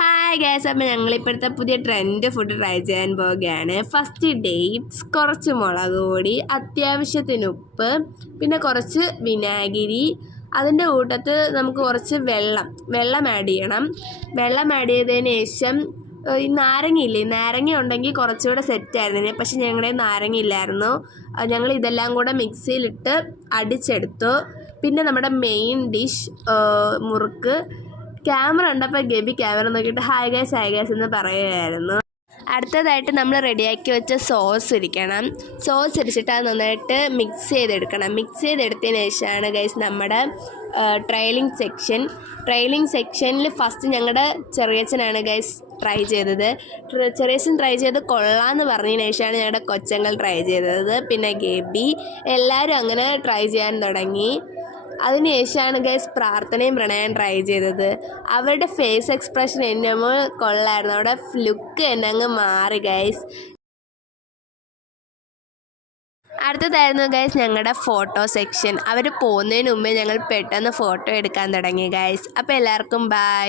Hi guys, അപ്പോൾ ഞങ്ങളിപ്പോഴത്തെ പുതിയ trend food try ചെയ്യാൻ പോവുകയാണ്. ഫസ്റ്റ് ഡേറ്റ്സ്, കുറച്ച് മുളക് പൊടി, അത്യാവശ്യത്തിന് ഉപ്പ്, പിന്നെ കുറച്ച് വിനാഗിരി, അതിൻ്റെ കൂട്ടത്ത് നമുക്ക് കുറച്ച് വെള്ളം ആഡ് ചെയ്യണം. വെള്ളം ആഡ് ചെയ്തതിന് ശേഷം ഈ നാരങ്ങയില്ലേ, നാരങ്ങ ഉണ്ടെങ്കിൽ കുറച്ചുകൂടെ സെറ്റായിരുന്നു. പക്ഷെ ഞങ്ങളുടെ നാരങ്ങ ഇല്ലായിരുന്നു. ഞങ്ങൾ ഇതെല്ലാം കൂടെ മിക്സിയിലിട്ട് അടിച്ചെടുത്തു. പിന്നെ നമ്മുടെ മെയിൻ ഡിഷ് മുറുക്ക്. ക്യാമറ ഉണ്ടപ്പോൾ ഗബി ക്യാമറ നോക്കിയിട്ട് ഹായ് ഗൈസ് എന്ന് പറയുകയായിരുന്നു. അടുത്തതായിട്ട് നമ്മൾ റെഡിയാക്കി വെച്ച സോസ് ഇരിക്കണം. സോസ് ഇരിച്ചിട്ട് അത് നന്നായിട്ട് മിക്സ് ചെയ്തെടുക്കണം. മിക്സ് ചെയ്തെടുത്തതിന് ശേഷമാണ് ഗൈസ് നമ്മുടെ ട്രയലിംഗ് സെക്ഷനിൽ ഫസ്റ്റ് ഞങ്ങളുടെ ചെറിയച്ഛനാണ് ഗൈസ് ട്രൈ ചെയ്തത്. ചെറിയച്ഛൻ ട്രൈ ചെയ്ത് കൊള്ളാമെന്ന് പറഞ്ഞതിന് ശേഷമാണ് ഞങ്ങളുടെ കൊച്ചങ്ങൾ ട്രൈ ചെയ്തത്. പിന്നെ ഗബി, എല്ലാവരും അങ്ങനെ ട്രൈ ചെയ്യാൻ തുടങ്ങി. അതിനുശേഷമാണ് ഗൈസ് പ്രാർത്ഥനയും പ്രണയം ട്രൈ ചെയ്തത്. അവരുടെ ഫേസ് എക്സ്പ്രഷൻ എന്നമോ കൊള്ളായിരുന്നു. അവിടെ ലുക്ക് തന്നെ അങ്ങ് മാറി ഗൈസ്. അടുത്തതായിരുന്നു ഗൈസ് ഞങ്ങളുടെ ഫോട്ടോ സെക്ഷൻ. അവർ പോകുന്നതിന് മുമ്പേ ഞങ്ങൾ പെട്ടെന്ന് ഫോട്ടോ എടുക്കാൻ തുടങ്ങി ഗൈസ്. അപ്പോൾ എല്ലാവർക്കും ബൈ.